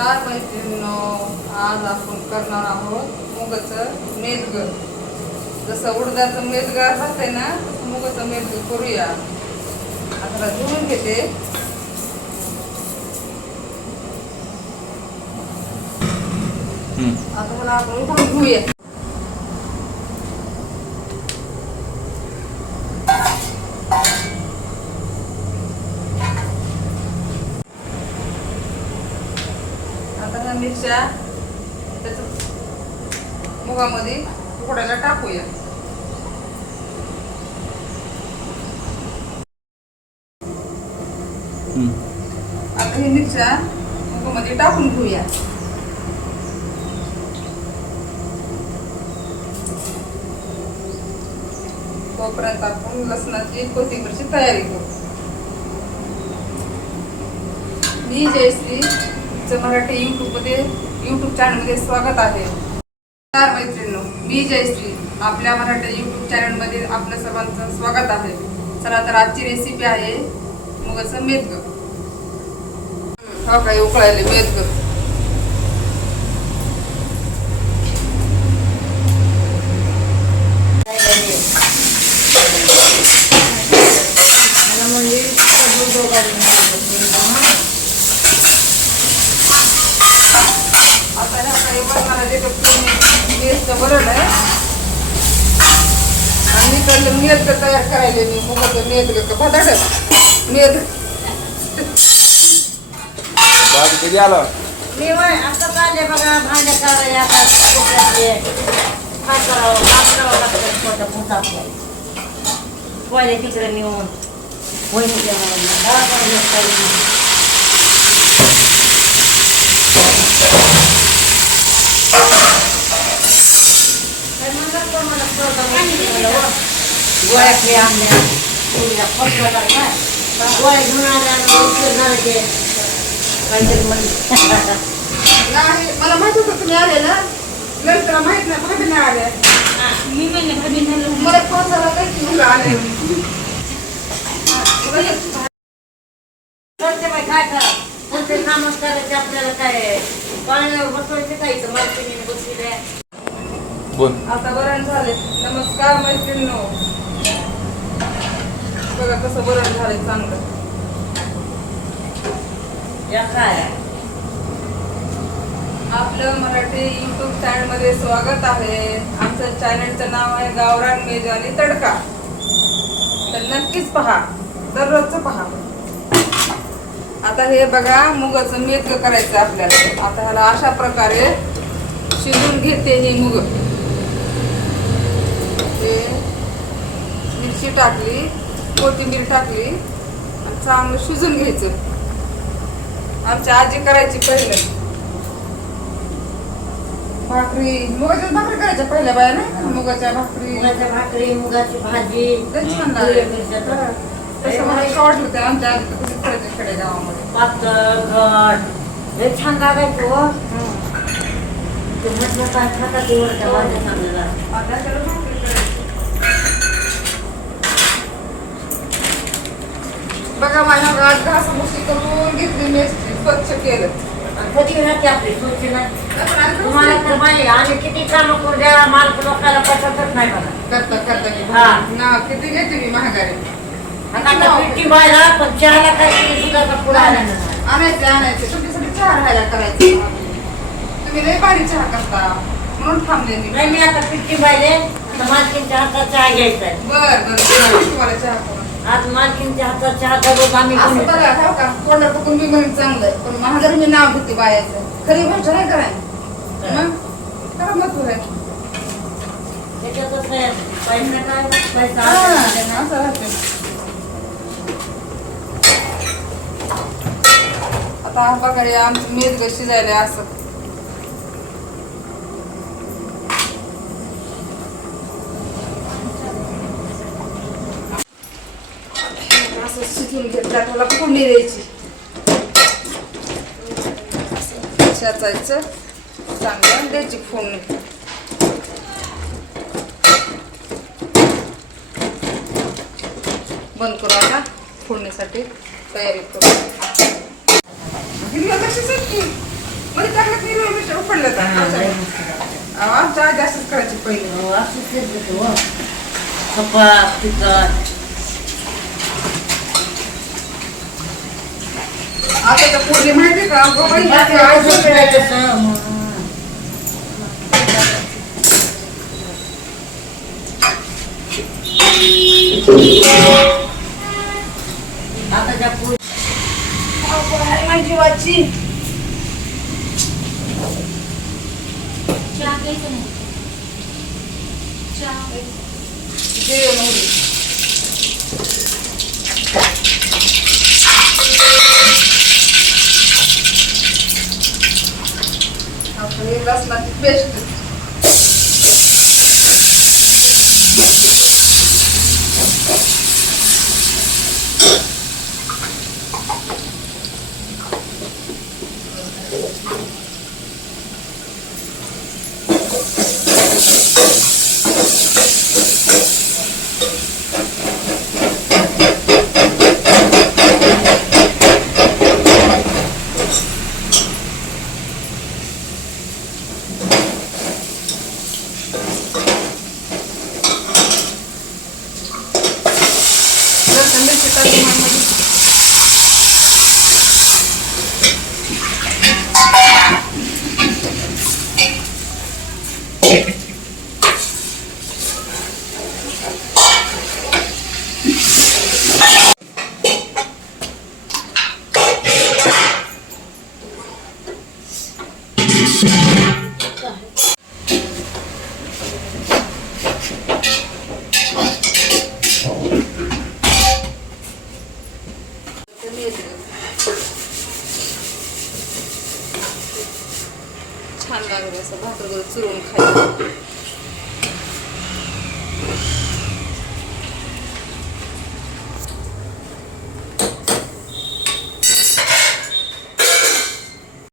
नमस्कार मैत्रिणींनो आज आपण करणार आहोत मुगाचं मेदग जसं उडदाचं मेदग राहते ना तसं मुगाचं मेदग करूया. आता धुवून घेते. आता मला आपण उकडून घेऊया आता मिरच्या त्याच्यात मुगामध्ये उकडायला टाकूया. आता ही मिरच्या मुगामध्ये टाकून घेऊया. तोपर्यंत आपण लसणाची कोथिंबीरची तयारी करू. मी जयश्री चं मराठी यूट्यूबमध्ये यूट्यूब चॅनलमध्ये स्वागत आहे. नमस्कार मैत्रिणी मी जयश्री. आपल्या मराठी यूट्यूब चॅनलमध्ये आपल्या सर्वांचं स्वागत आहे. चला तर आजची रेसिपी आहे मुगाचं मेदग. हो काय उकळायले मेदग आता ह्या काही बनवायला देतो मेदचं वरण आहे आणि इकडलं मेद तयार करायला मी मुगाचं मेद बटाट मेद बाग कधी आला मी वय आता चालले बघा भांडे करायला आता कोपऱ्यातले. काय करावं काम करावं लागतं छोट्या पोटातलं. पहिले तिकडे नेऊन वहिनीच्या घराला दवाखान्यात नेत पाहिजे. काय म्हणतात कोण मला कळतं नाही मला, व. गोळ्या खेळ आणल्या मुलीला लागला. गोळ्या घेऊन आल्या. काहीतरी नाही मला माहीत होतं तुम्ही आले ना नंतर माहीत नाही भाभी नाही आले मी म्हणले भाभी झालं मला फोन झाला काय की मुलं आले काय करा कोणते कामच करायचे आपल्याला काय पाण्यावर बसवायचे काही तर आता वरण झाले नमस्कार मैत्रिणींनो बघा कसं वरण झालंय चांगलं. या काय आपलं मराठी युट्यूब चॅनलमध्ये स्वागत आहे. आमचं चॅनलचं नाव आहे गावरान मेजवानी तडका. तर नक्कीच पहा. दररोजच पहा. आता हे बघा मुगाचं मेदग करायचं आपल्याला. आता ह्याला अशा प्रकारे शिजून घेते ही मुग. हे मिरची टाकली. कोथिंबीर टाकली आणि चांगलं शिजून घ्यायचं. आमच्या आजी करायची पहिलं. भाकरी मुगाच्या भाकरी करायच्या पहिल्या बाया नाही? मुगाच्या भाकरी. मुगाच्या भाकरी मुगाची भाजी. छान. तसं मला एक आवडलं ते आमच्या करायचे खेडेगावामध्ये पातळ घट. लय छान लागायचं हो. ते म्हटलं काय भाज्या चांगल्या आता त्याला भाकरी करायची. बघा माझ्या गाठ घास मुशी करून घेतली मेथी स्वच्छ केलं. कधी आपली नाही? तुम्हाला तर माहिती आम्ही किती काम करू द्या मालक लोकांना नाही मला करता करता की हा. ना किती घेते मी महागारी? आता पिठी बायला पण चहाला काही दुधाचा पुढा आला नाही. आणायचे आणायचे. तुमच्यासाठी चहा राहायला करायचं. तुम्ही लय भारी चहा करता. म्हणून थांबले मी. नाही मी आता बायले मालकीनच्या हातात चहा घ्यायचा आहे. बर बर. तुम्हाला चहा करून आज मालकीनच्या हातात चहा दररोज आम्ही असं बघा. हो का? तोंडात टाकून मी म्हणून चांगलं आहे. पण महागारी मी नाव घेते बायाचं. खरी गोष्ट नाही कराय मग करा मग तुला त्याच्यातच. पैसा काय? पैसा आहे. असं राहते. आता बघा हे आमची मेद कशी जायला असं. असं शिजून घेतला त्याला फोडणी द्यायची. शेचायचं चांगलं द्यायची फोडणी. बंद करू आता फोडणीसाठी तयारी करू. हिरव्या आहेत की पडलं हा, लय तर मस्त लागतं. आमच्या आधी असंच करायची पहिले. हो, असंच तिखट. आता तर पूर्णी माहिती का? बाई, जीवाची चहा घ्यायचं नाही. चहा. जेवण होईल. आपली लसणाची पेस्ट लसूण मिरची टाकून मध्ये कमी येते. छान लागलं असं भाकर चुरून खायला